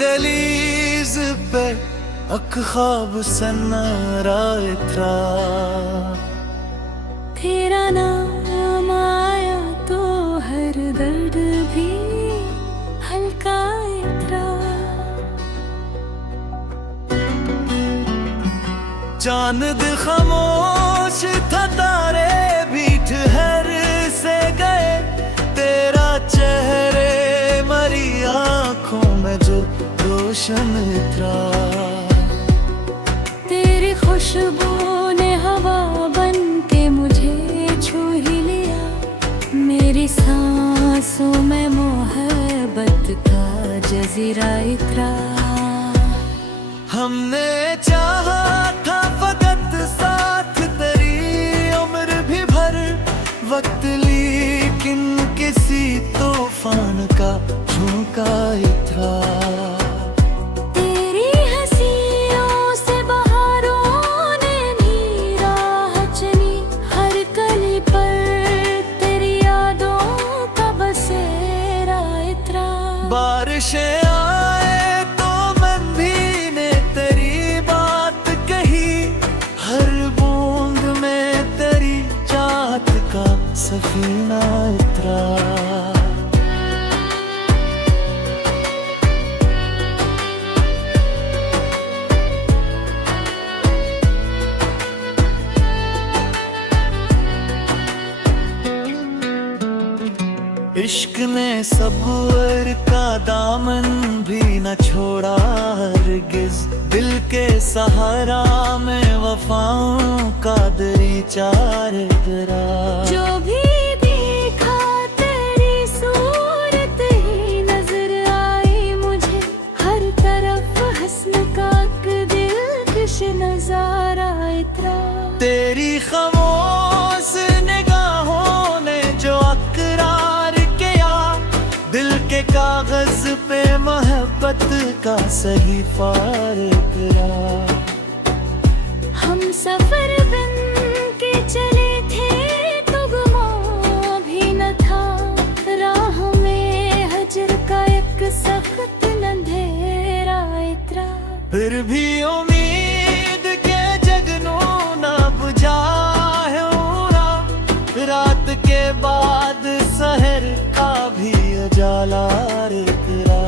दहलीज पे अक ख्वाब सन्नारा इतरा। तेरा नाम आया तो हर दर्द भी हल्का इतरा। चांद खामोश था, तारे भी ठहर से गए। तेरा चेहरे मरी आंखों में जो रोशन इतरा। तेरी खुशबू ने हवा बन के मुझे छू ही लिया। मेरी सांसों में मोहब्बत का जजीरा इतरा। हमने चाहा था फकत साथ तेरी उम्र भी भर वक्त, लेकिन किसी तूफान का झोंका इतरा। तेरी हंसियों से बहारों ने भी राह चली। हर कली पर तेरी यादों का बसेरा इतरा। बारिशें आए तो मंदी ने तेरी बात कही। हर बूंद में तेरी चाहत का सफीना इतरा। इश्क ने सब्र का दामन भी न छोड़ा हरगिज। दिल के सहारा में वफाओं का दरीचा इतरा। जो भी देखा तेरी सूरत ही नजर आई मुझे। हर तरफ हस्न का दिलकश नजारा इतरा। तेरी खामोश निगाहों ने जो अकरार किया। दिल के कागज पे मोहब्बत का सहीफा इतरा। हम सफर बन के चले थे तो गुमा भी न था। राह में हजर का एक सख्त अंधेरा इतरा। फिर भी उम्मीद के जगनू ना बुझा है उरा। रात के बाद सहर का भी उजाला इतरा।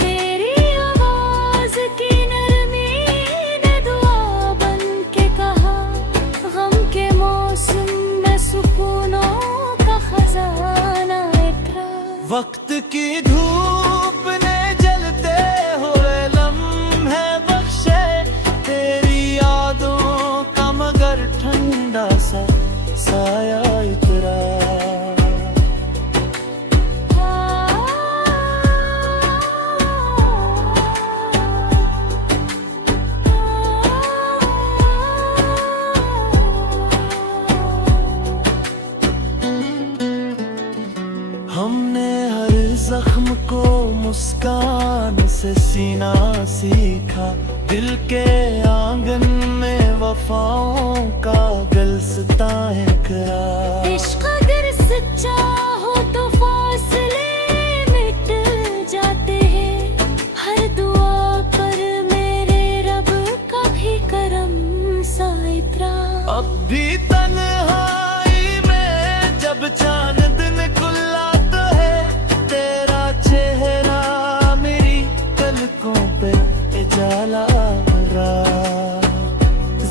तेरी आवाज की नरमी ने दुआ बन के कहा। गम के मौसम में सुकूनों का खजाना इतरा। वक्त की धूप ने जलते हुए लम्हे बख्शे। तेरी यादों का मगर ठंडा सा साया इतरा। हमने हर जख्म को मुस्कान से सीना सीखा। दिल के आंगन में वफाओं का गलसता है करा। इश्क अगर सच्चा हो तो फासले मिट जाते हैं। हर दुआ पर मेरे रब का भी करम सा इतरा। अब भी तन्हाई में जब चांद निकल आता है। तेरा चेहरा मेरी पलकों पे उजाला भरा।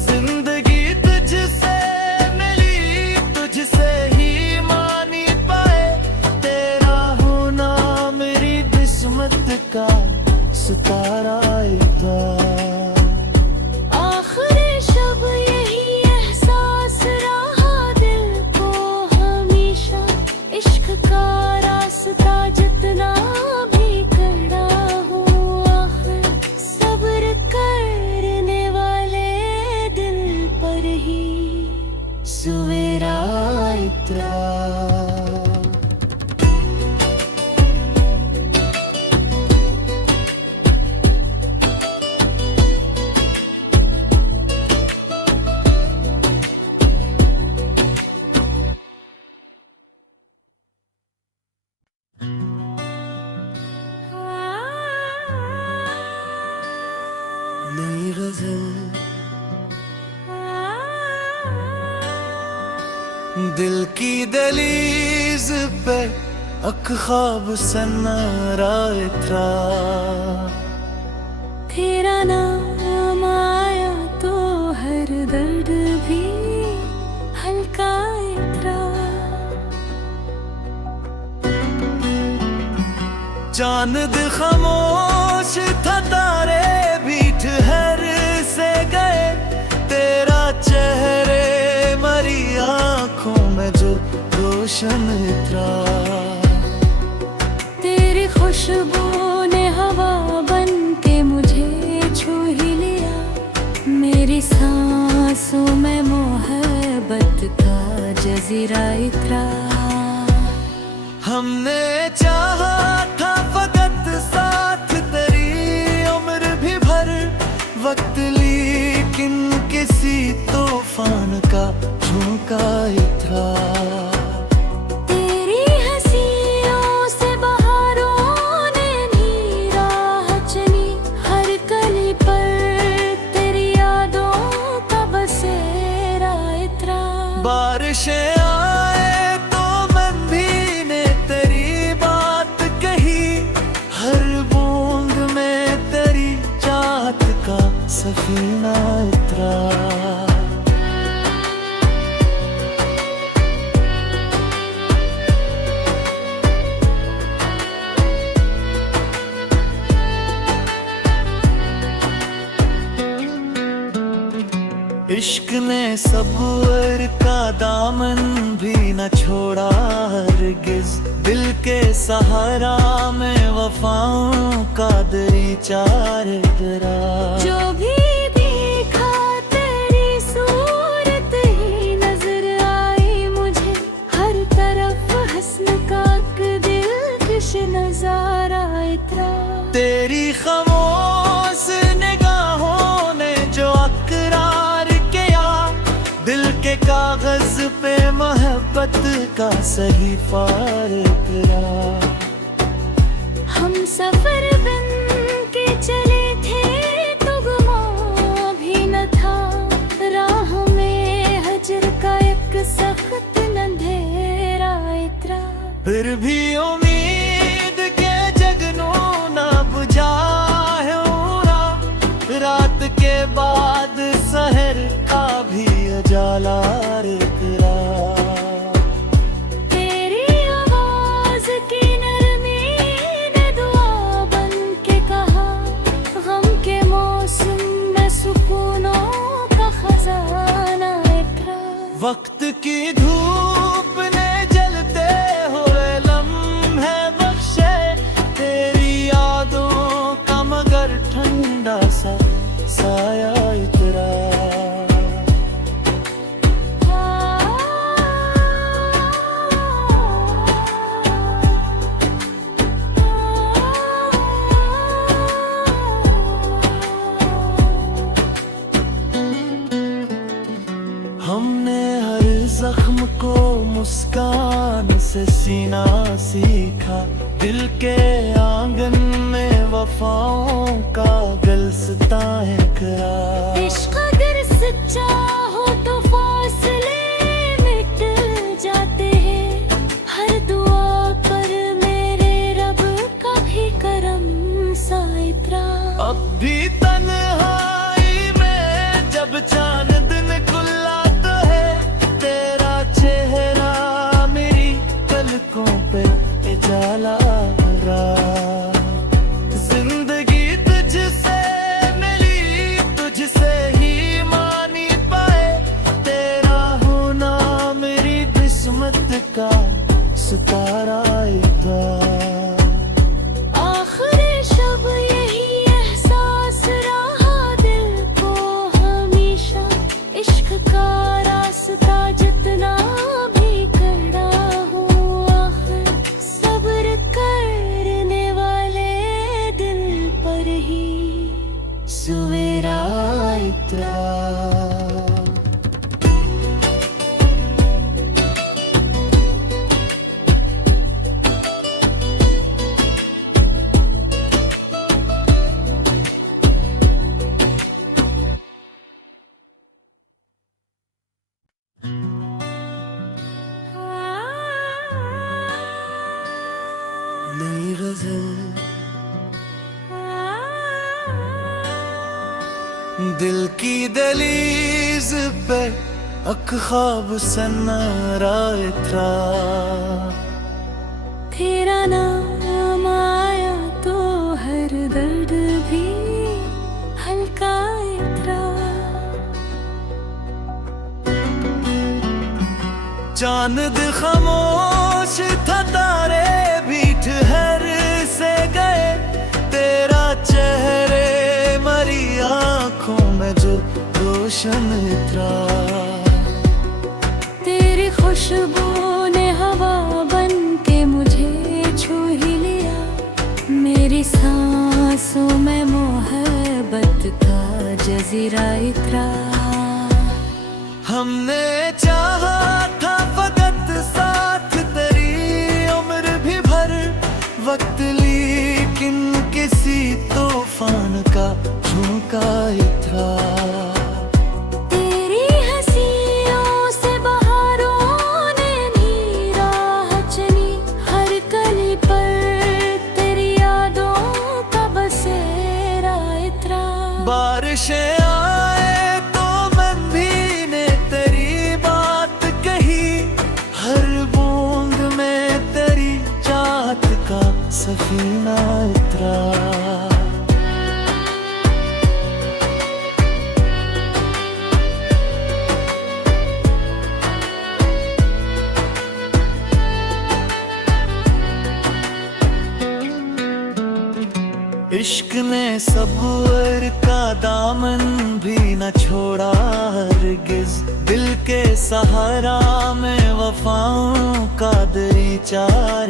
जिंदगी तुझसे मिली, तुझसे ही मानी पाई। गजल, दिल की दहलीज पे अक ख्वाब सन्नारा इतरा। तेरा नाम आया तो हर दर्द भी हल्का इतरा। चांद खामोश था, तारे भी ठहर से गए। तेरा चेहरे मरी आंखों में जो रोशन इतरा। तेरी खुशबू ने हवा बन के मुझे छू ही लिया। मेरी सांसों में मोहब्बत का जजीरा इतरा। हमने चाहा था फकत साथ तेरी उम्र भी भर, वक्त लेकिन किसी तूफान का झोंका इतरा। तेरी हंसियों से बहारों ने भी राह चली। हर कली पर तेरी यादों का बसेरा इतरा। बारिशें आए तो मैं भी ने तेरी बात कही। हर बूंद में तेरी चाहत का सफीना इतरा। इश्क ने सब्र का दामन भी न छोड़ा हरगिज। दिल के सहारा में वफाओं का दरीचा इतरा। जो भी देखा तेरी सूरत ही नजर आई मुझे। हर तरफ हस्न का दिलकश नजारा इतरा। तेरी खामोश निगाहों ने जो अकरार किया। दिल के कागज पे मोहब्बत का सहीफा इतरा। हम सफर बन के चले थे तो गुमा भी न था। राह में हजर का एक सख्त अंधेरा इतरा। फिर भी उम्मीद के जगनू ना बुझा है उरा। रात के बाद सहर का भी उजाला इतरा। तेरी आवाज की नरमी ने दुआ बन के कहा। गम के मौसम में सुकूनों का खजाना इतरा। वक्त की धूप ने जलते हुए लम्हे बख्शे। तेरी यादों का मगर ठंडा सा साया इतरा। हमने हर जख्म को मुस्कान से सीना सीखा। दिल के आंगन में वफाओं का गलसता है करा। इश्क अगर सच्चा हो तो फासले मिट जाते हैं। हर दुआ पर मेरे रब का भी करम सा इतरा। अब भी तन्हाई में जब चांद दिन खुला तो है। तेरा चेहरा मेरी पलकों पे उजाला भरा। जिंदगी तुझसे मिली, तुझसे ही मानी पाए। तेरा होना मेरी किस्मत का सितारा इतरा। आखिरी शब यही एहसास रहा दिल को हमेशा। इश्क का रास्ता जितना भी कड़ा हो, आखिर सब्र करने वाले दिल पर ही सवेरा इतरा। दिल की दहलीज पे अक ख्वाब सन्नारा इतरा। तेरा नाम आया तो हर दर्द भी हल्का इतरा। चांद खामोश था, तारे भी ठहर से गए। तेरा चेहरे मरी आंखों में जो रोशन इतरा। तेरी खुशबू ने हवा बन के मुझे छू ही लिया। मेरी सांसों में मोहब्बत का जजीरा इतरा। हमने चाहा था फकत साथ तेरी उम्र भी भर वक्त, लेकिन किसी तूफान का झोंका इतरा। तेरी हंसियों से बहारों ने भी राह चली। हर कली पर तेरी यादों का बसेरा इतरा। बारिशें आए तो मंदी ने तेरी बात कही। हर बूंद में तेरी चाहत का सफीना इतरा। इश्क ने सब्र का दामन भी न छोड़ा हरगिज। दिल के सहारा में वफाओं का दरीचा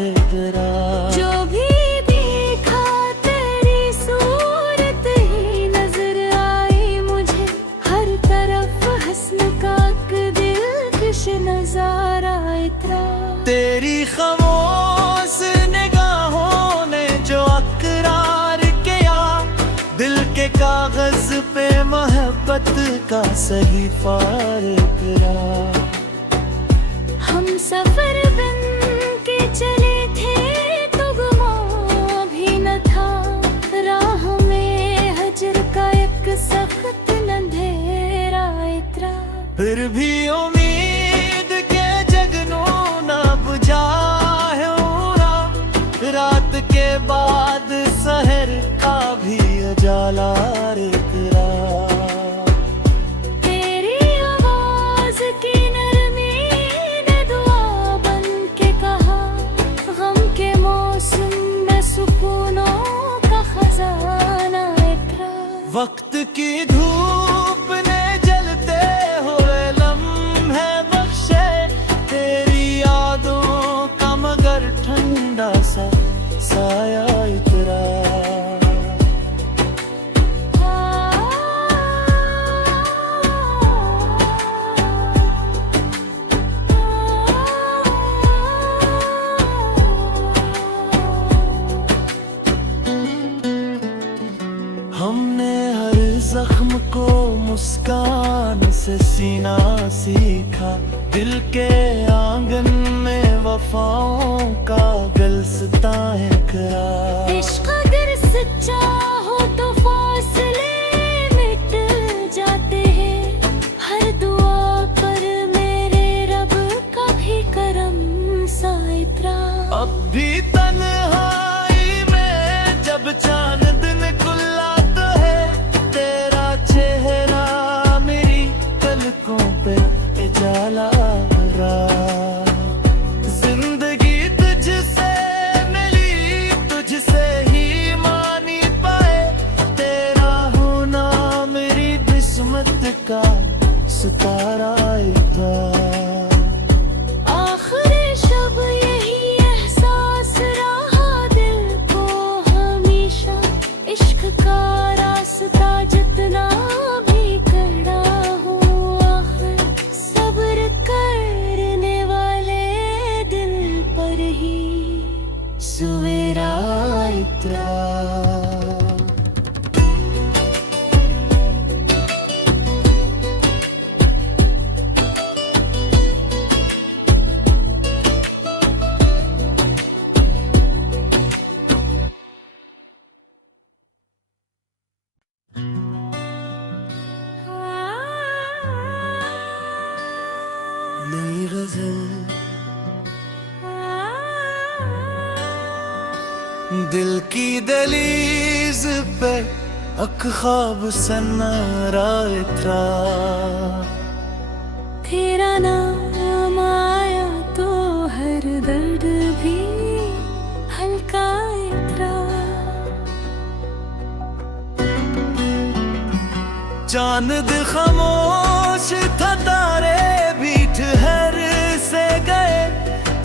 इतरा। जो भी देखा तेरी सूरत ही नजर आई मुझे। हर तरफ हस्न का दिलकश नजारा इतरा। तेरी खामोश निगाहों ने जो अकरार किया। दिल के कागज पे मोहब्बत का सहीफा इतरा। हम सफर बन के चले थे तो गुमा भी न था। राह में हजर का एक सख्त अंधेरा इतरा। फिर भी उम्मीद के जगनू ना बुझा है उरा। रात के बाद सहर का भी उजाला इतरा। तेरी आवाज की नरमी ने दुआ बन के कहा। गम के मौसम में सुकूनों का खजाना इतरा। वक्त की धूप ने जलते हुए लम्हे बख्शे। तेरी यादों का मगर ठंडा सा साया इतरा। हमने हर जख्म को मुस्कान से सीना सीखा। दिल के आंगन में वफाओं का गलसता है खरा। इश्क अगर सच्चा हो तो फासले मिट जाते हैं। हर दुआ पर मेरे रब का भी करम सा इतरा। अब भी तन्हाई में जब चांद दिन खुला तो है। तेरा चेहरा मेरी पलकों पे उजाला भरा। जिंदगी तुझसे मिली, तुझसे ही मानी पाए। तेरा होना मेरी किस्मत का सितारा था। आखिरी शब यही एहसास रहा दिल को हमेशा। इश्क का रास्ता जितना भी कड़ा हो, आखिर सब्र करने वाले दिल पर ही सवेरा इतरा। दिल की दहलीज पे अख ख्वाब सन्नारा इतरा तेरा नाम आया तो हर दर्द भी हल्का इतरा चांद खामोश था तारे भी ठहर से गए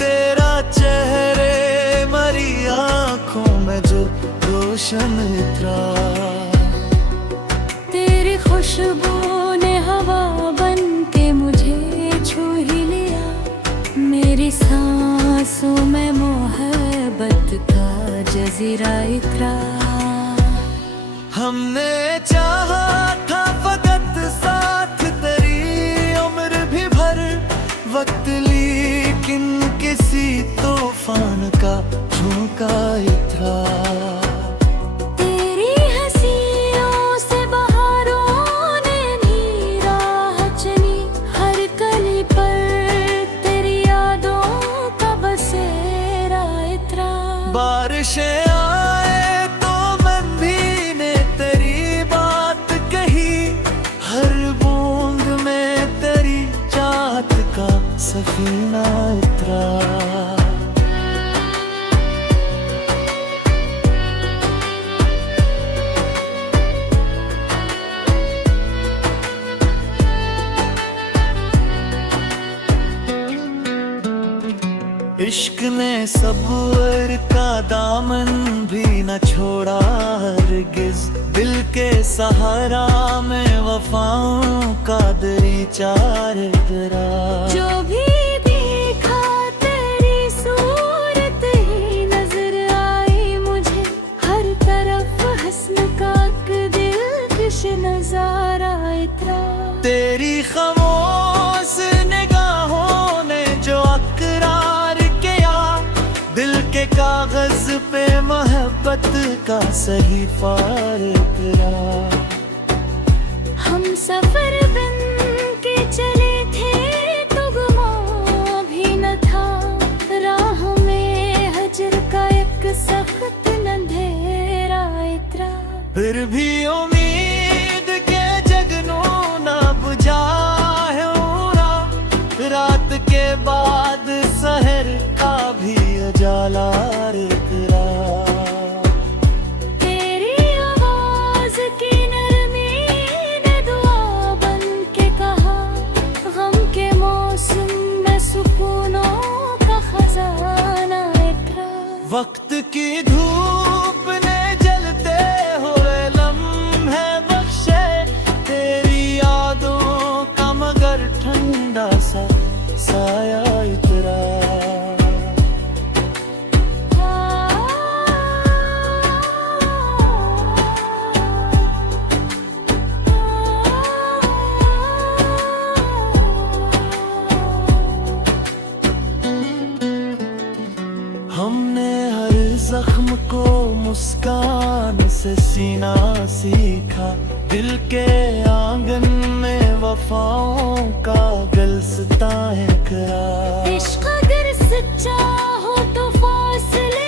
तेरा चेहरे मरी आंखों में जो रोशन इतरा तेरी खुशबू ने हवा बन के मुझे छू ही लिया मेरी सांसों में मोहब्बत का जजीरा इतरा हमने चाहा था फकत साथ तेरी उम्र भी भर वक्त लेकिन किसी तूफान का झोंका इतरा तेरी हंसियों से बहारों ने भी राह चली हर कली पर तेरी यादों का बसेरा इतरा बारिशें आए तो मंदी ने तेरी बात कही हर बूंद में तेरी चाहत का सफीना इतरा इश्क ने सब्र का दामन भी न छोड़ा हरगिज दिल के सहारा में वफाओं का दरीचा करा जो भी देखा तेरी सूरत ही नजर आई मुझे हर तरफ हस्न का दिलकश नजारा इतरा तेरी खामोश निगाहों ने जो अकरार किया दिल के कागज पे मोहब्बत का सहीफा इकरा हम सफर बन के चले थे तो गुमा भी न था राह में हजर का एक सख्त अंधेरा इतरा फिर भी उम्मीद के जगनू न बुझा है उरा रात के बाद सहर का भी उजाला इकरा तेरी आवाज की नरमी ने दुआ बन के कहा गम के मौसम में सुकूनों का खजाना इतरा वक्त की धूप ने जलते हुए लम्हे बख्शे तेरी यादों का मगर ठंडा सा साया इतरा हमने हर जख्म को मुस्कान से सीना सीखा दिल के आंगन में वफाओं का गुलसिता है करा इश्क अगर सच्चा हो तो फासले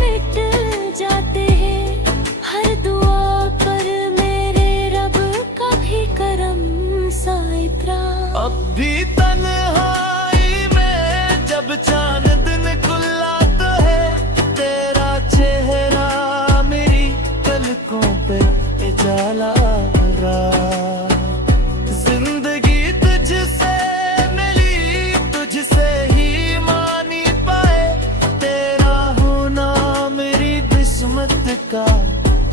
मिट जाते हैं हर दुआ पर मेरे रब का भी करम सा इतरा अब भी तन्हाई में जब चांद दिन खुला तो है तेरा चेहरा मेरी पलकों पे उजाला भरा जिंदगी तुझसे मिली तुझसे ही मानी पाए तेरा होना मेरी किस्मत का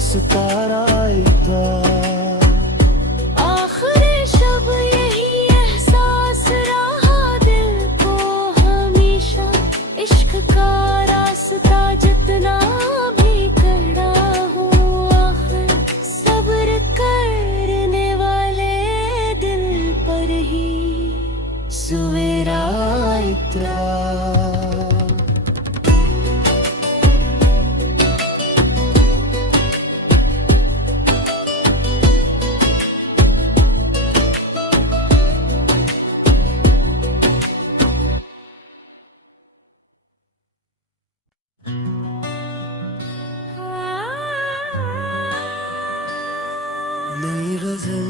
सितारा इतना आखिरी शब यही एहसास गजल,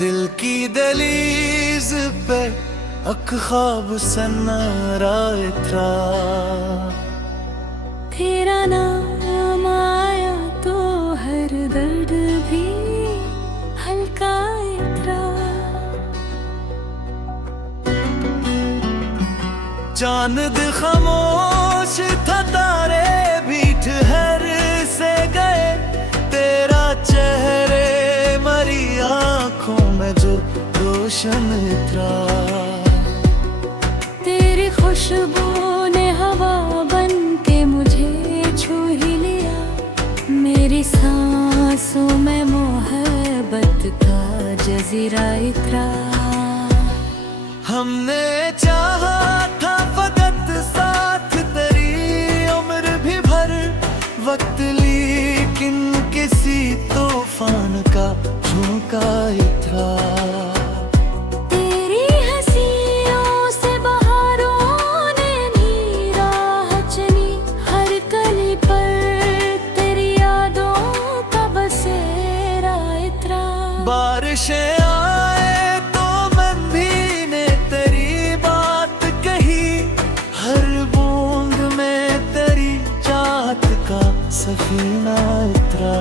दिल की दहलीज पे अक ख्वाब सन्नारा इतरा। तेरा नाम आया तो हर दर्द भी हल्का इतरा। चांद खामोश था, तारे भी ठहर से गए। तेरा चेहरे मरी आंखों में जो रोशन इतरा। तेरी खुशबू ने हवा बन के मुझे छू ही लिया। मेरी सांसों में मोहब्बत का जजीरा इतरा। हमने चाहा था फकत साथ तेरी उम्र भी भर वक्त, लेकिन किसी तूफान का झोंका इतरा। तेरी हंसियों से बहारों ने भी राह चली। हर कली पर तेरी यादों का बसेरा इतरा। बारिशें आए तो मंदी ने तेरी बात कही। हर बूंद में तेरी चाहत का सफीना इतरा।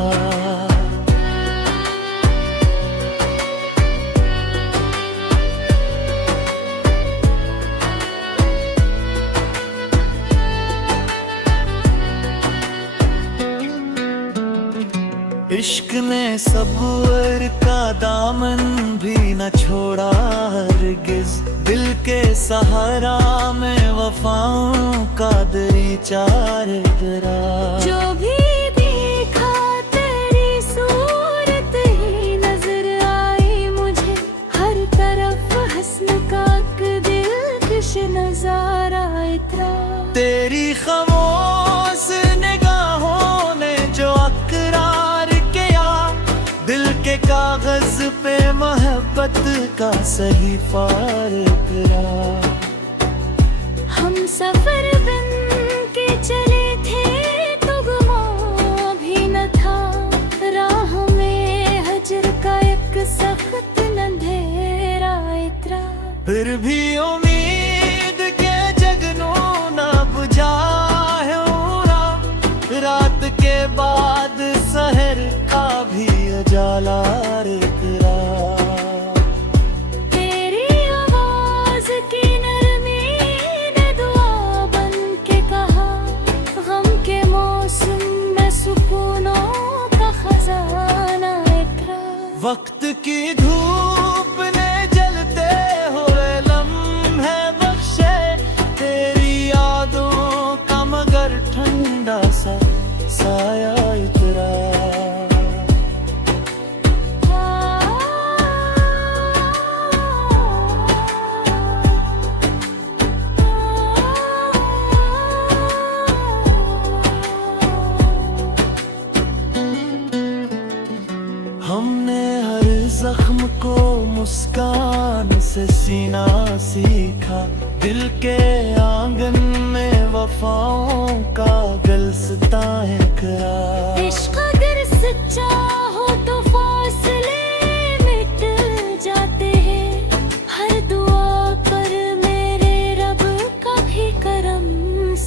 इश्क ने सब्र का दामन भी न छोड़ा हरगिज। दिल के सहारा में वफाओं का दरीचा गिरा। जो भी देखा तेरी सूरत ही नजर आई मुझे। हर तरफ हस्न का दिलकश नजारा इतरा। तेरी खामोश निगाहों ने जो अकरार किया। दिल के कागज पे मोहब्बत का सहीफा इकरा। हम सफर बन के चले थे तो गुमा भी न था। राह में हजर का एक सख्त अंधेरा इतरा। फिर भी उम्मीद के जगनू ना बुझा है उरा। रात के बाद सहर का भी उजाला इकरा। तेरी आवाज की नरमी ने दुआ बन के कहा। गम के मौसम में सुकूनों का खजाना इतरा। वक्त की धूप ने जलते हुए लम्हे बख्शे। तेरी यादों का मगर ठंडा सा साया इतरा। हमने हर जख्म को मुस्कान से सीना सीखा। दिल के आंगन में वफाओं का गलसता है करा। इश्क अगर सच्चा हो तो फासले मिट जाते हैं। हर दुआ पर मेरे रब का भी करम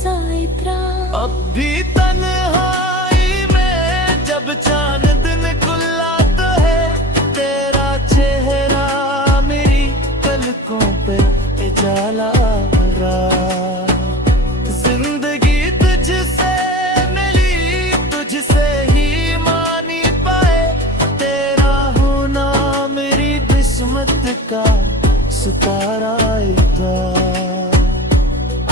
सा इतरा। अब भी तन्हाई में जब चांद दिन खुला तो है। तेरा चेहरा मेरी पलकों पे उजाला भरा। जिंदगी तुझसे मिली, तुझसे ही मानी पाए। तेरा होना मेरी किस्मत का सितारा था।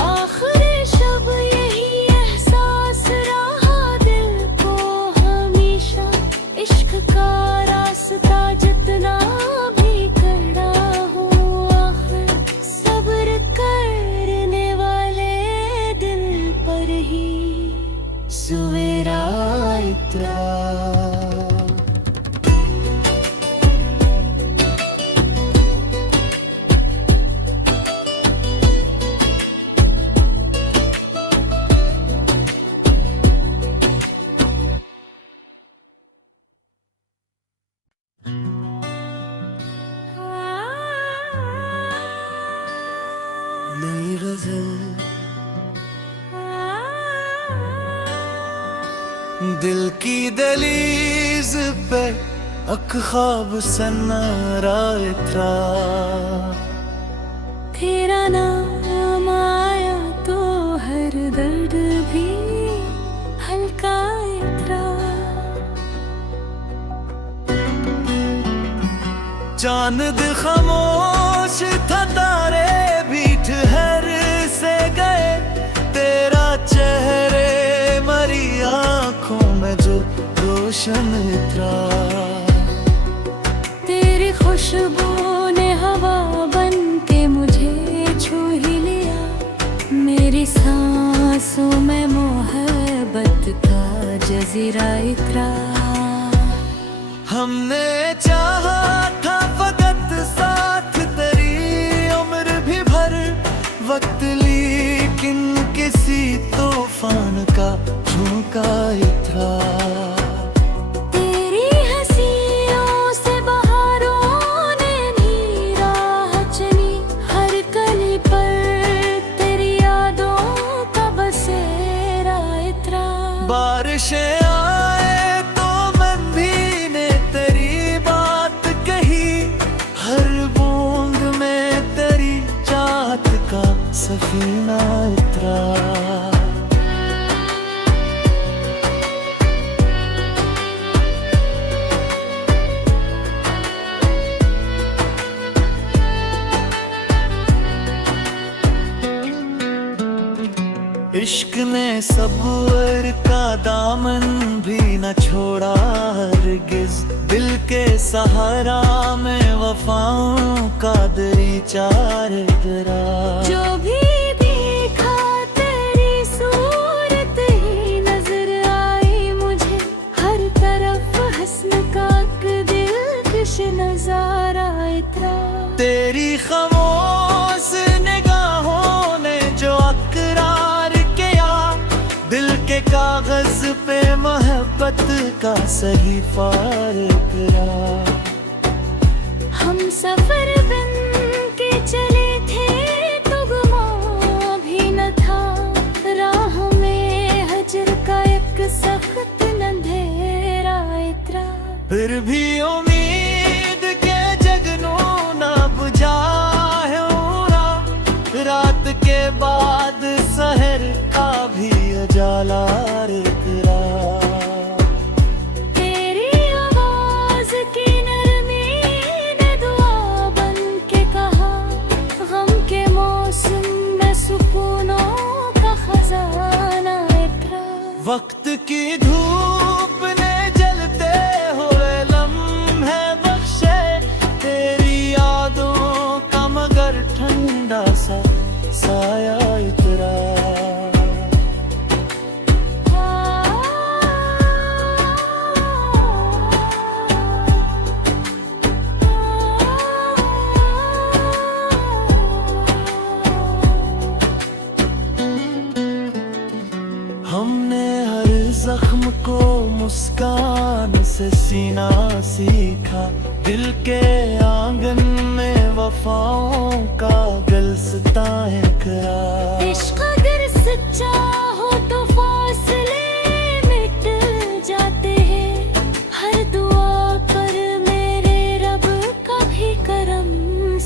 आखिरी शब यही एहसास रहा दिल को हमेशा। इश्क का रास्ता जितना भी कड़ा हो, आखिर सब्र करने वाले दिल पर ही सवेरा इतरा। दिल की दहलीज पे अक ख्वाब सन्नारा इतरा। तेरा नाम आया तो हर दर्द भी हल्का इतरा। चांद खामोश था, तारे भी ठहर से गए। तेरा चेहरे मरी आंखों में जो रोशन इतरा। तेरी खुशबू ने हवा बन के मुझे छू ही लिया। मेरी सांसों में मोहब्बत का जजीरा इतरा। हमने चाहा था फकत साथ तेरी उम्र भी भर वक्त, लेकिन किसी तूफान का झोंका इतरा। तेरी हंसियों से बहारों ने भी राह चली। हर कली पर तेरी यादों का बसेरा इतरा। बारिशें आए तो मन भी ने तेरी बात कही। हर बूंद में तेरी चाहत का सफीना इतरा। इश्क ने सब्र का दामन भी न छोड़ा हरगिज। दिल के सहारा में वफाओं का दरीचा इतरा। जो भी देखा तेरी सूरत ही नजर आई मुझे। हर तरफ हस्न का दिलकश नजारा इतरा। तेरी खामोश निगाहों ने जो अकरार किया। दिल के कागज पे मोहब्बत का सहीफा इतरा। हम सफर बन के चले थे तो गुमा भी न था। राह में हजर का एक सख्त अंधेरा इतरा। फिर भी उम्मीद के जगनू ना बुझा है उरा। रात के बाद सहर का भी उजाला इतरा। तेरी आवाज की नरमी ने दुआ बन के कहा। गम के मौसम में सुकूनों का खजाना इतरा। वक्त की धूप ने जलते हुए लम्हे बख्शे। तेरी यादों का मगर ठंडा सा साया इतरा। हमने हर जख्म को मुस्कान से सीना सीखा। दिल के आंगन में वफाओं का गलसता है खरा। इश्क अगर सच्चा हो तो फासले मिट जाते हैं। हर दुआ पर मेरे रब का भी करम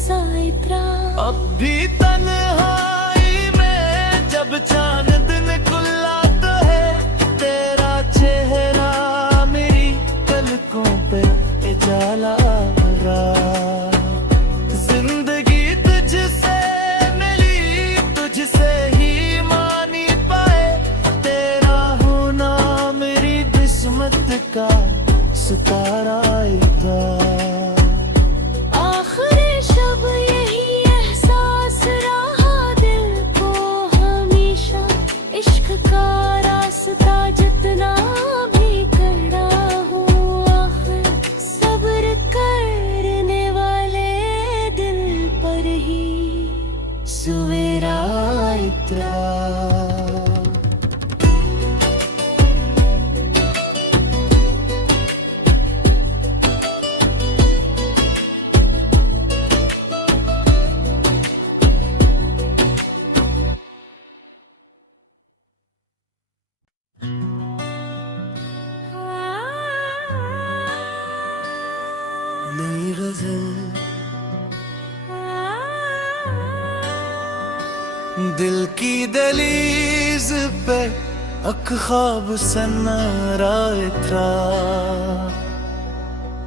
सा इतरा। अब भी तन्हाई में जब चांद दिन खुला तो है। तेरा चेहरा मेरी पलकों पे उजाला भरा। जिंदगी तुझसे मिली, तुझसे ही मानी पाए। तेरा होना मेरी किस्मत का सितारा था। आखिरी शब यही एहसास रहा दिल को हमेशा। इश्क का रास्ता जितना भी कड़ा हो, आखिर सब्र करने वाले दिल पर ही सवेरा इतरा। दिल की दहलीज पे अख ख्वाब सन्नारा इतरा।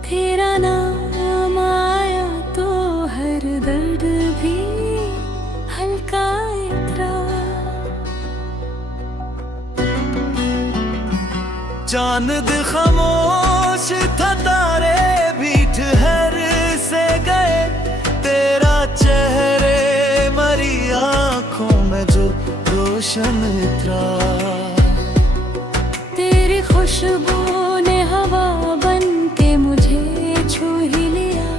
तेरा नाम आया तो हर दर्द भी हल्का इतरा। चांद खामोश था, तारे भी ठहर से गए। तेरा चेहरे मरी आंखों में जो रोशन इतरा। तेरी खुशबू ने हवा बन के मुझे छू ही लिया।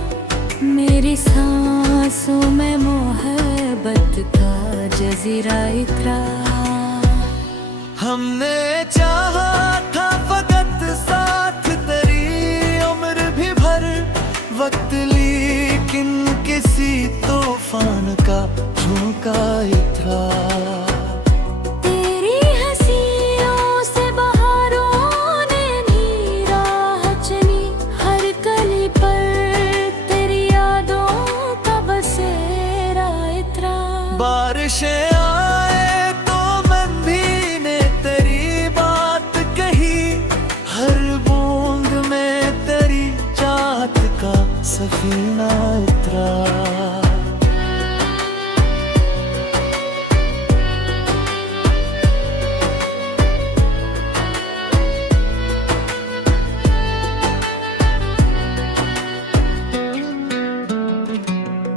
मेरी सांसों में मोहब्बत का जजीरा इतरा। हमने चाहा था फकत साथ तेरी उम्र भी भर वक्त, लेकिन किसी तूफान का झोंका इतरा। तेरी हंसियों से बहारों ने भी राह चली। हर कली पर तेरी यादों का बसेरा इतरा। बारिशें आए तो मन भी ने तेरी बात कही। हर बूंद में तेरी चाहत का सफीना इतरा।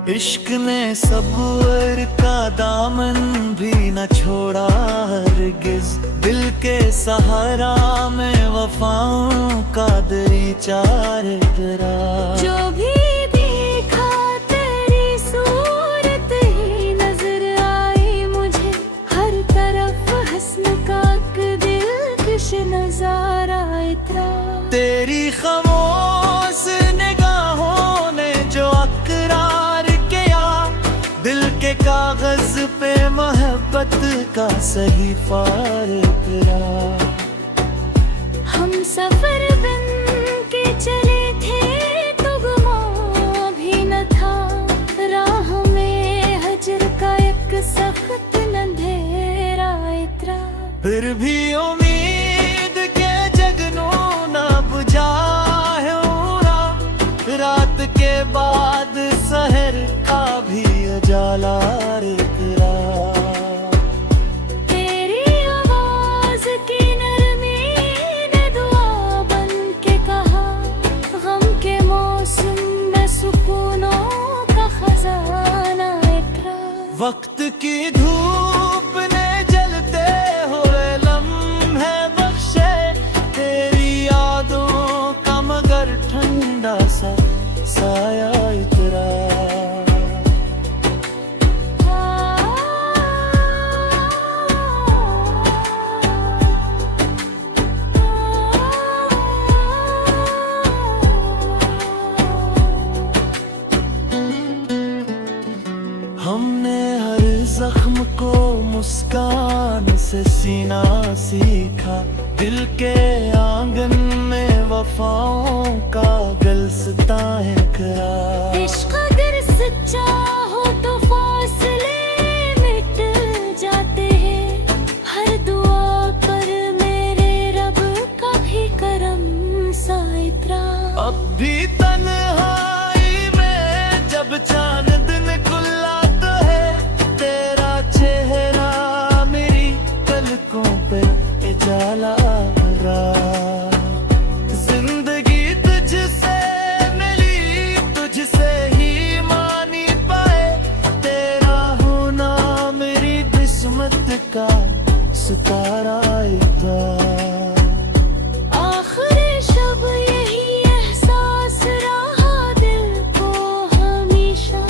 इश्क ने सब्र का दामन भी न छोड़ा हरगिज। दिल के सहारा में वफाओं का दरीचा इतरा। जो भी देखा तेरी सूरत ही नजर आई मुझे। हर तरफ हस्न का दिलकश नजारा इतरा। तेरी खामोश निगाहों ने जो अकरार किया। दिल के कागज पे मोहब्बत का सहीफा इतरा। हम सफर बन के चले थे तो गुमा भी न था। राह में हजर का एक सख्त अंधेरा इतरा। फिर भी उम्मीद के जगनू ना बुझा है उरा। रात के बाद शहर का भी उजाला इतरा। तेरी आवाज की नरमी ने दुआ बन के कहा। गम के मौसम में सुकूनों का खजाना इतरा। वक्त की धूप ने जलते हुए लम्हे बख्शे। तेरी यादों का मगर ठंडा सा साया इतरा। हमने हर जख्म को मुस्कान से सीना सीखा। दिल के आंगन में वफाओं का गलसता है खरा। इश्क अगर सच्चा हो तो फासले मिट जाते हैं। हर दुआ पर मेरे रब का भी करम सा इतरा। अब भी तन्हाई में जब चांद दिन खुला तो है। तेरा चेहरा मेरी पलकों पे उजाला रहा। जिंदगी तुझसे मिली, तुझसे ही मानी पाए। तेरा होना मेरी किस्मत का सितारा था। आखिरी शब यही एहसास रहा दिल को हमेशा।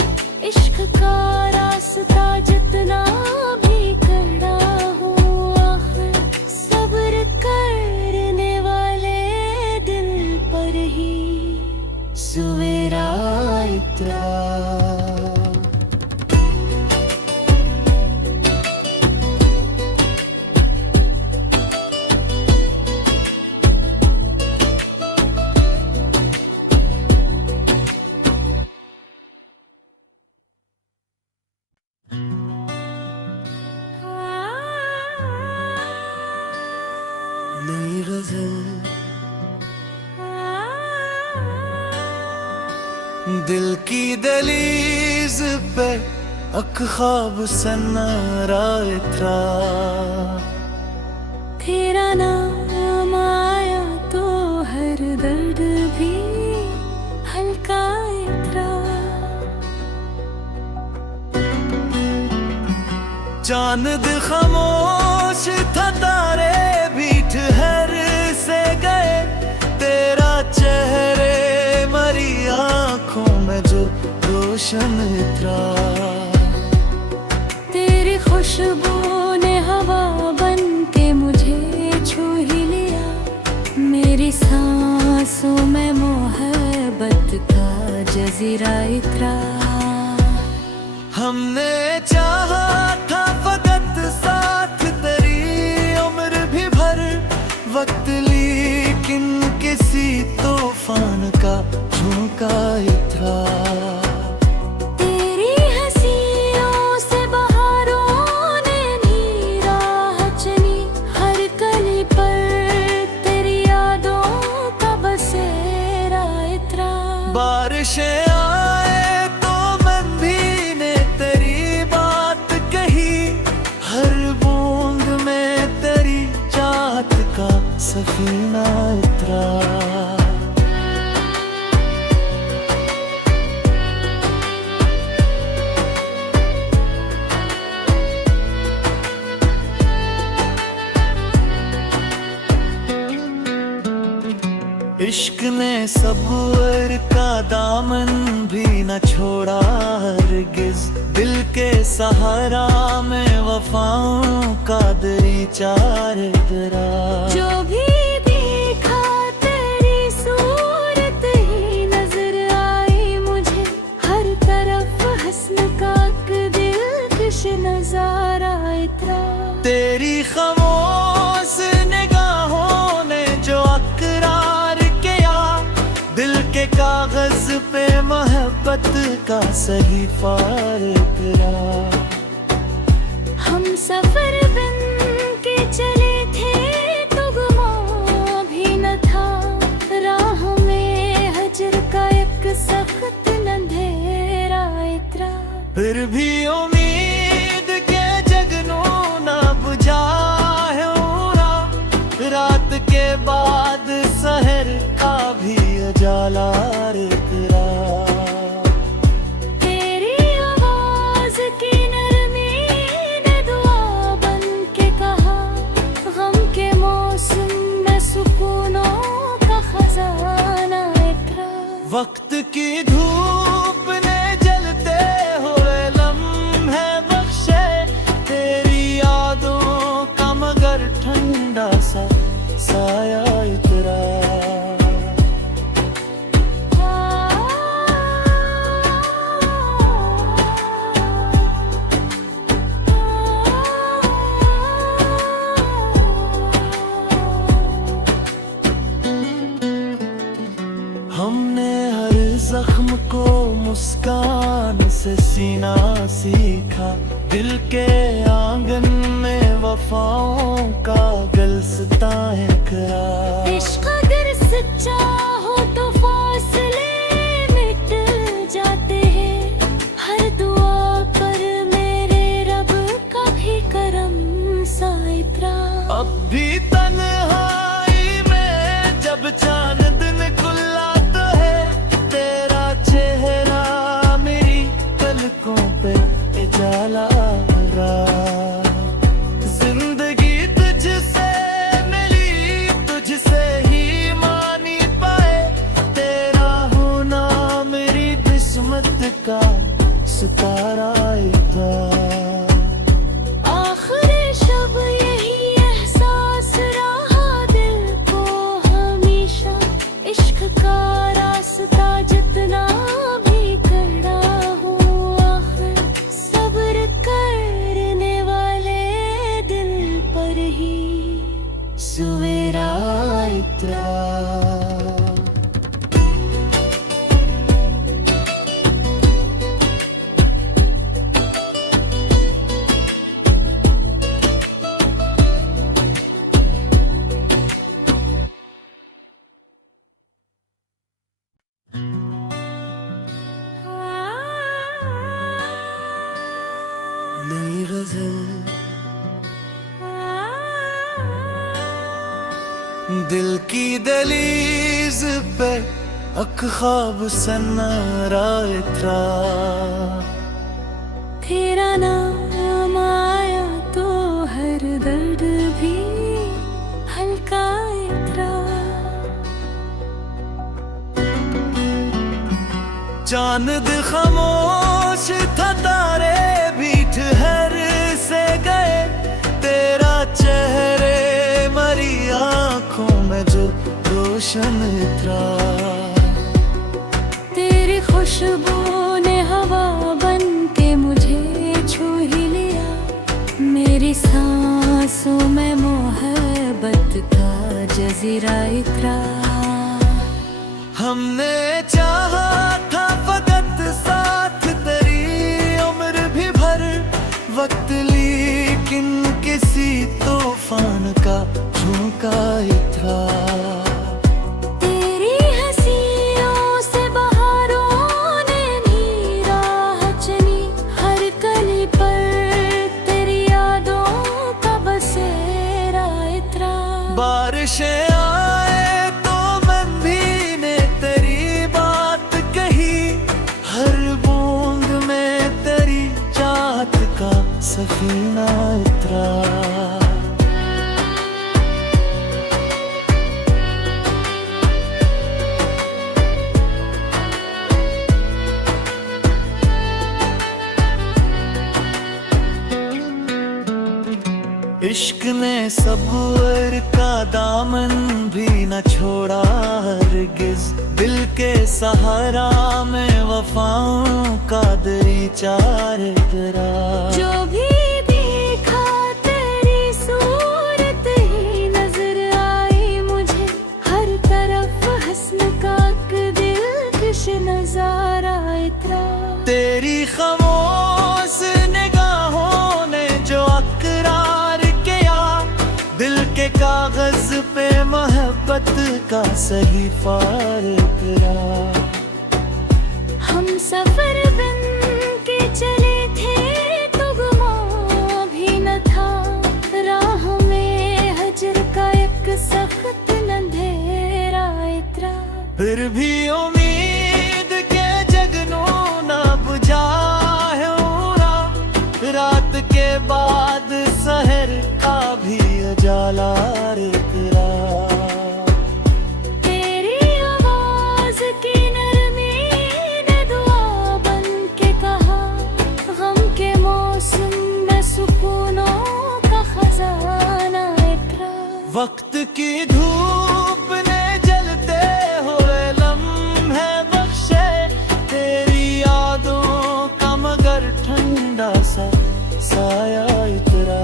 दिल की दहलीज पे अक ख्वाब सन्नारा इतरा। तेरा नाम आया तो हर दर्द भी हल्का इतरा। चांद खामोश था, तारे भी ठहर से गए। तेरा चेहरे मरी आंखों में जो रोशन इतरा। तेरी खुशबू ने हवा बन के मुझे छू ही लिया। मेरी सांसों में मोहब्बत का जजीरा इतरा। हमने चाहा था फकत साथ तेरी उम्र भी भर वक्त, लेकिन किसी तूफान का झोंका इतरा। तेरी हंसियों से बहारों ने भी राह चली। हर कली पर तेरी यादों का बसेरा इतरा। बारिशें आए तो मंदी ने तेरी बात कही। हर बूंद में तेरी चाहत का सफीना इतरा। इश्क ने सब्र का दामन भी न छोड़ा हरगिज। दिल के सहारा में वफाओं का दरीचा इतरा। जो भी देखा तेरी सूरत ही नजर आई मुझे। हर तरफ हस्न का दिलकश नजारा इतरा। तेरी खामोश निगाहों ने जो अकरार किया। दिल के कागज पे मोहब्बत का सहीफा इतरा। हम सफर बन के चले थे तो गुमा भी न था। राह में हजर का एक सख्त अंधेरा इतरा। फिर भी उम्मीद के जगनू ना बुझा है उरा। रात के बाद सहर का भी उजाला इतरा। तेरी आवाज की नरमी ने दुआ बन के कहा। गम के मौसम में सुकूनों का खजाना इतरा। वक्त की धूप ने जलते हुए लम्हे बख्शे। तेरी यादों का मगर ठंडा सा साया इतरा। हमने हर जख्म को मुस्कान से सीना सीखा। दिल के आंगन में वफाओं का गलसता है करार। इश्क अगर सच्चा हो तो फासले मिट जाते हैं। हर दुआ पर मेरे रब का भी करम सा इतरा। अब भी तन्हाई में जब चांद दिन खुला तो है। तेरा चेहरा मेरी पलकों पे उजाला भरा। जिंदगी तुझसे मिली, तुझसे ही मानी पाए। तेरा होना मेरी किस्मत का सितारा था। आखिरी शब यही एहसास रहा दिल को हमेशा। इश्क का रास्ता जितना भी कड़ा हो, आखिर सब्र करने वाले दिल पर ही सवेरा इतरा। दहलीज पे अख ख्वाब सन्नारा इतरा। तेरा नाम आया तो हर दर्द भी हल्का इतरा। चांद खामोश था, तारे भी ठहर से गए। तेरा चेहरे मरी आंखों में जो रोशन इतरा। तेरी खुशबू ने हवा बन के मुझे छू ही लिया। मेरी सांसों में मोहब्बत का जजीरा इतरा। हमने चाहा था फकत साथ तेरी उम्र भी भर वक्त, लेकिन किसी तूफान का झोंका इतरा। तेरी हंसियों से बहारों ने भी राह चली। हर कली पर तेरी यादों का बसेरा इतरा। बारिशें आए तो मंदी ने तेरी बात कही। हर बूंद में तेरी चाहत का सफीना इतरा। इश्क ने सब्र का दामन भी न छोड़ा हरगिज। दिल के सहारा में वफाओं का दरीचा इतरा। जो भी देखा तेरी सूरत ही नजर आई मुझे। हर तरफ हस्न का दिलकश नजारा इतरा। तेरी खामोश निगाहों ने जो अकरार किया। दिल के कागज पे मोहब्बत का सहीफा इकरा। हम सफर बन के चले थे तो गुमा भी न था। राह में हजर का एक सख्त अंधेरा इतरा। फिर भी उम्मीद के जगनू ना बुझा है उरा। रात के बाद सहर का भी उजाला इकरा। तेरी आवाज की नरमी ने दुआ बन के कहा। गम के मौसम में सुकूनों का खजाना इतरा। वक्त की धूप ने जलते हुए लम्हे बख्शे। तेरी यादों का मगर ठंडा सा साया इतरा।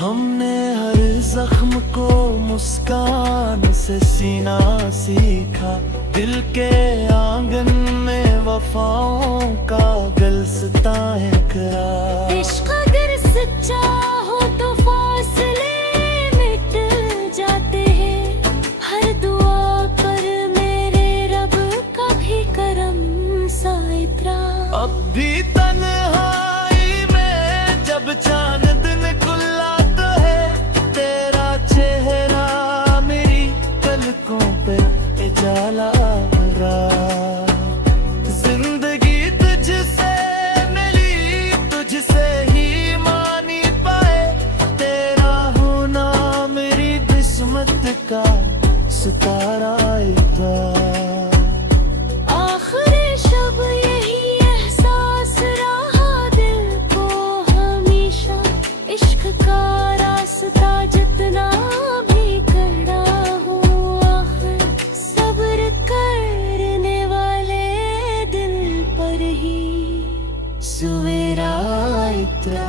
हमने हर जख्म को मुस्कान से सीना सीखा। दिल के आंगन में वफाओं का गलसता है करा। इश्क अगर सच्चा हो तो फासले मिट जाते हैं। हर दुआ पर मेरे रब का भी करम सा इतरा। अब भी तन्हाई में जब चांद दिन खुला तो है। तेरा चेहरा मेरी पलकों पे उजाला भरा। जिंदगी तुझसे मिली, तुझसे ही मानी पाए। तेरा होना मेरी किस्मत का सितारा था। आखिरी शब यही एहसास रहा दिल को हमेशा। इश्क का रास्ता जितना भी कड़ा हो, आखिर सब्र करने वाले दिल पर ही सवेरा इतरा।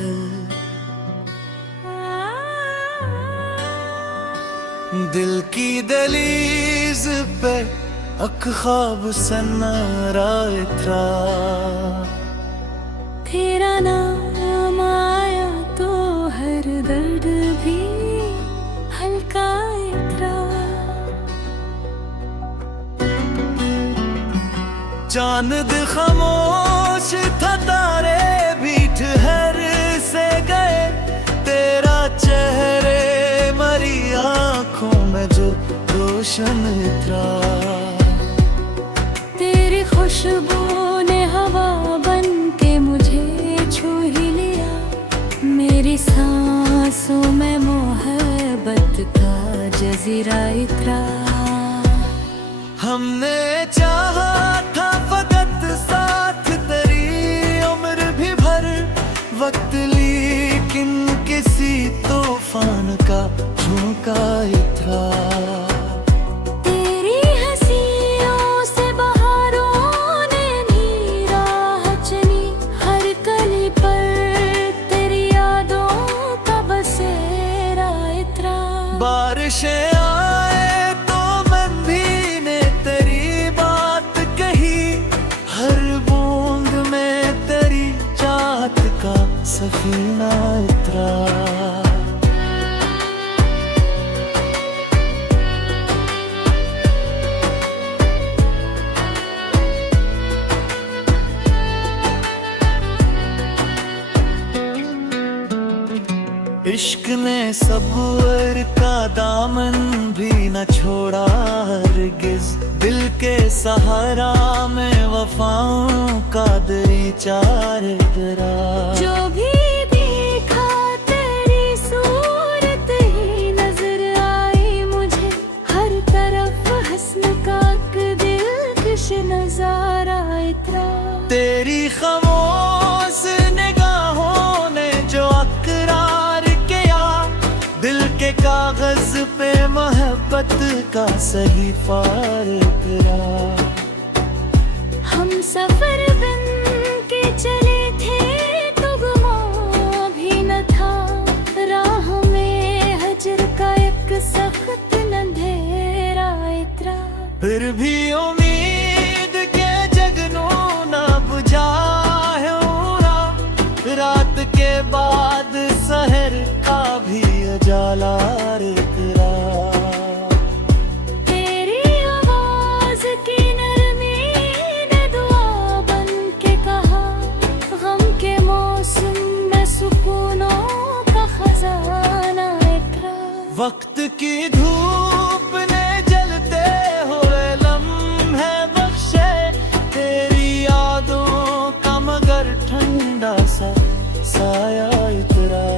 गजल। दिल की दहलीज पे अक ख्वाब सन्नारा इतरा, तेरा नाम आया तो हर दर्द भी हल्का इतरा। चांद खामोश था, तारे भी ठहर से गए, तेरा चेहरे मरी आंखों में जो रोशन इतरा। तेरी खुशबू ने हवा बन के मुझे छू ही लिया, मेरी सांसों में मोहब्बत का जजीरा इतरा। हमने चाहा था फकत साथ तेरी उम्र भी भर, वक्त लेकिन किसी तूफान का झोंका इतरा। तेरी हंसियों से बहारों ने भी राह चली, हर कली पर तेरी यादों का बसेरा इतरा। बारिशें आए तो मंदी ने तेरी बात कही, हर बूंद में तेरी चाहत का सफीना इतरा। इश्क ने सब्र का दामन भी न छोड़ा हरगिज, दिल के सहारा में वफाओं का दरीचा इतरा। जो भी देखा तेरी सूरत ही नजर आई मुझे, हर तरफ हस्न का दिलकश नजारा इतरा। तेरी खामोश निगाहों ने जो अकरार किया, दिल के कागज पे मोहब्बत का सहीफा इतरा। हम सफर बन के चले थे तो गुमां भी न था, राह में हजर का एक सख्त अंधेरा इतरा। फिर भी उम्मीद के जगनू ना बुझा है उरा, रात के बाद सहर का भी उजाला इतरा। तेरी आवाज की नरमी ने दुआ बन के कहा, गम के मौसम में सुकूनों का खजाना इतरा। वक्त की धूप ने जलते हुए लम्हे बख्शे, तेरी यादों का मगर ठंडा सा साया इतरा।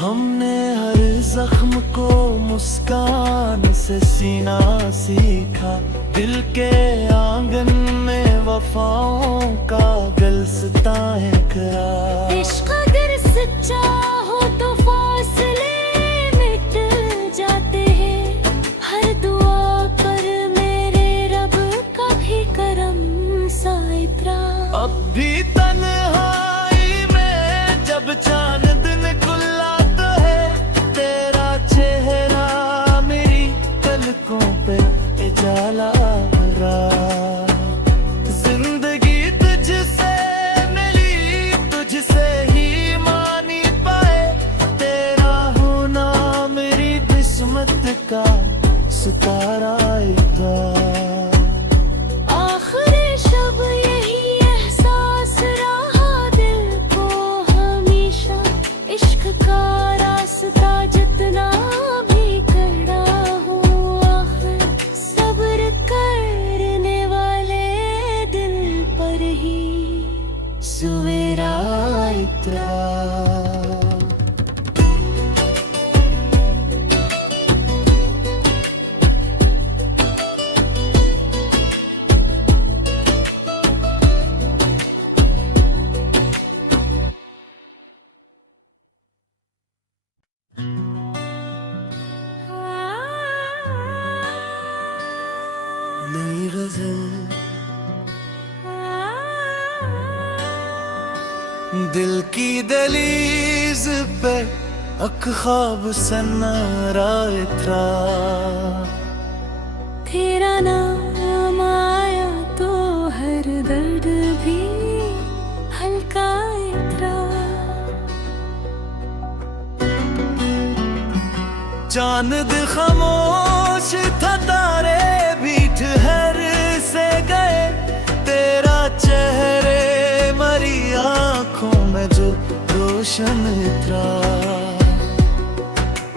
हमने हर जख्म को मुस्कान से सीना सीखा, दिल के आंगन में वफाओं का गलसता है करा। इश्क अगर सच्चा हो तो फासले मिट जाते हैं, हर दुआ पर मेरे रब का भी करम सा इतरा। अब भी तन्हाई में जब चांद दिन खुला तो है, तेरा चेहरा मेरी पलकों पे उजाला भरा। जिंदगी तुझसे मिली, तुझसे ही मानी पाए, तेरा होना मेरी किस्मत का सितारा था। आखिरी शब यही एहसास दिल की दहलीज पे अख ख्वाब सन्नारा इतरा। तेरा नाम आया तो हर दर्द भी हल्का इतरा। चांद खामोश था, तारे भी ठहर से गए। तेरा चेहरे मरी आंखों में जो रोशन इतरा।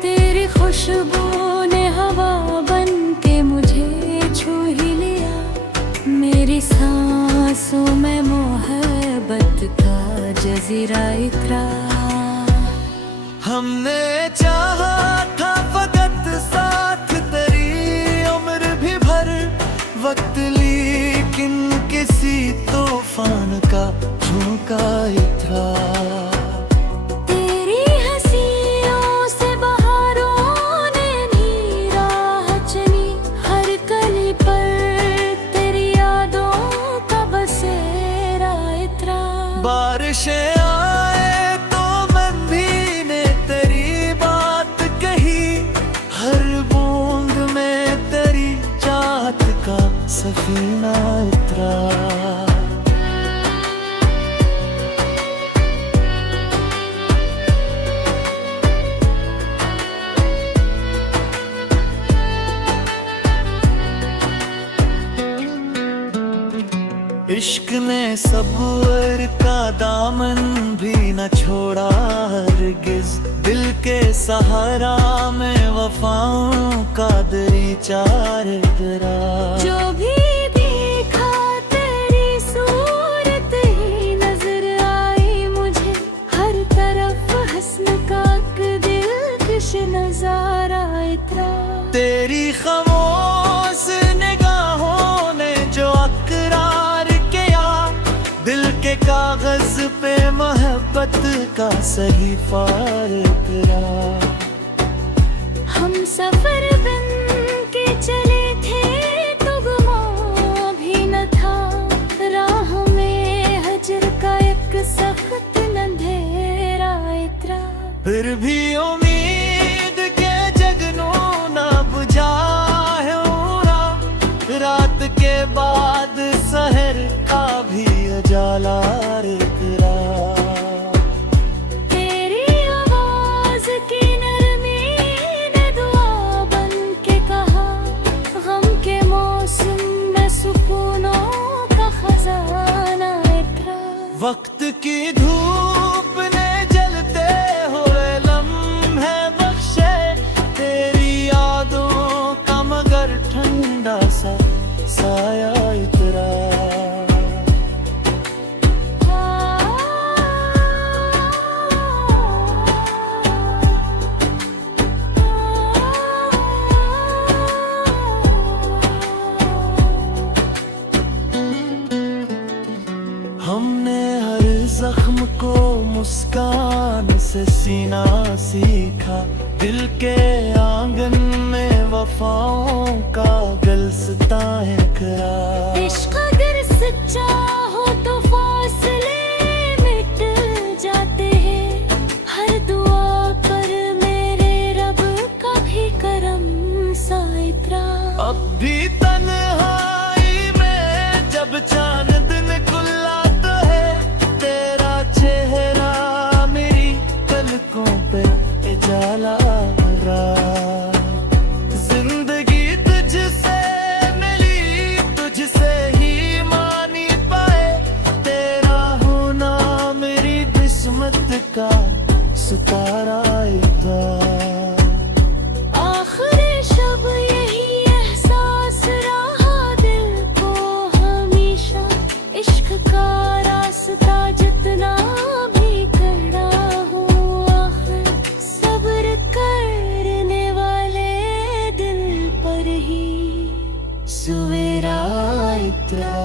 तेरी खुशबू ने हवा बन के मुझे छू ही लिया। मेरी सांसों में मोहब्बत का जजीरा इतरा। हमने चाहा था फकत साथ तेरी उम्र भी भर वक्त, लेकिन किसी तूफान का झोंका इतरा। तेरी हंसियों से बहारों ने भी राह चली। हर कली पर तेरी यादों का बसेरा इतरा। बारिशें आए तो मन भी ने तेरी बात कही। हर बूंद में तेरी चाहत का सफीना इतरा। इश्क ने सब्र का दामन भी न छोड़ा हरगिज। दिल के सहारा में वफाओं का दरीचा इतरा। जो भी देखा तेरी सूरत ही नजर आई मुझे। हर तरफ हस्न का दिलकश नजारा इतरा। तेरी खामोश निगाहों ने जो अकरार किया। दिल के कागज पे मोहब्बत का सहीफा इतरा। हम सफर बन के चले थे तो गुमा भी न था। राह में हजर का एक सख्त अंधेरा इतरा। फिर भी उम्मीद के जगनू ना बुझा है उरा। रात के बाद सहर का भी उजाला इतरा। तेरी आवाज की नरमी ने दुआ बन के कहा। गम के मौसम में सुकूनों का खजाना इतरा। वक्त की धूप ने जलते हुए लम्हे बख्शे। तेरी यादों का मगर ठंडा सा साया इतरा। हमने हर जख्म को मुस्कान से सीना सीखा। दिल के आंगन में वफाओं का गलसता है खरा। इश्क अगर सच्चा हो तो फासले मिट जाते हैं। हर दुआ पर मेरे रब का भी करम सा इतरा। अब भी तन्हाई में जब चांद दिन खुला तो है। तेरा चेहरा मेरी पलकों पे उजाला भरा। जिंदगी तुझसे मिली, तुझसे ही मानी पाए। तेरा होना मेरी किस्मत का सितारा था। आखिरी शब यही एहसास रहा दिल को हमेशा। इश्क का रास्ता जितना भी कड़ा हो, आखिर सब्र करने वाले दिल पर ही सवेरा इतरा।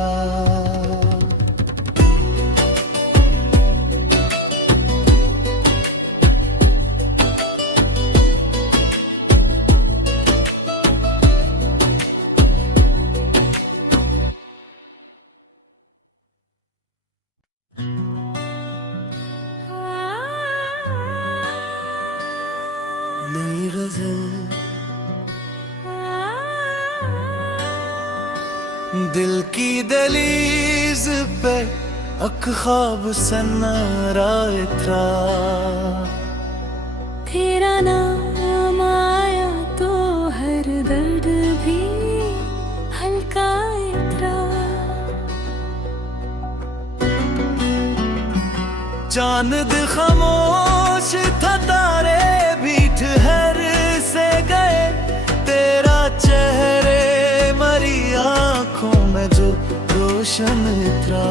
दिल की दहलीज पे अक ख्वाब सन्नारा इतरा। तेरा नाम आया तो हर दर्द भी हल्का इतरा। चांद खामोश था, तारे भी ठहर से गए। तेरा चेहरे मरी आंखों में जो रोशन इतरा।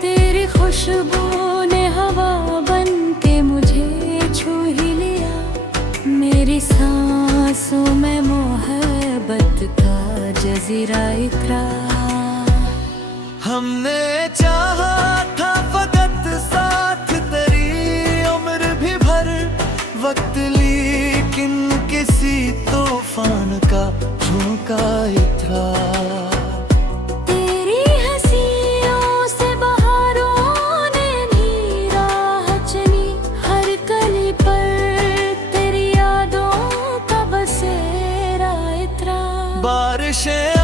तेरी खुशबू ने हवा बन के मुझे छू ही लिया। मेरी सांसों में मोहब्बत का जजीरा इतरा। हमने चाहा था फकत साथ तेरी उम्र भी भर वक्त, लेकिन किसी तूफान का झोंका इतरा। तेरी हंसियों से बहारों ने भी राह चली। हर कली पर तेरी यादों का बसेरा इतरा। बारिशें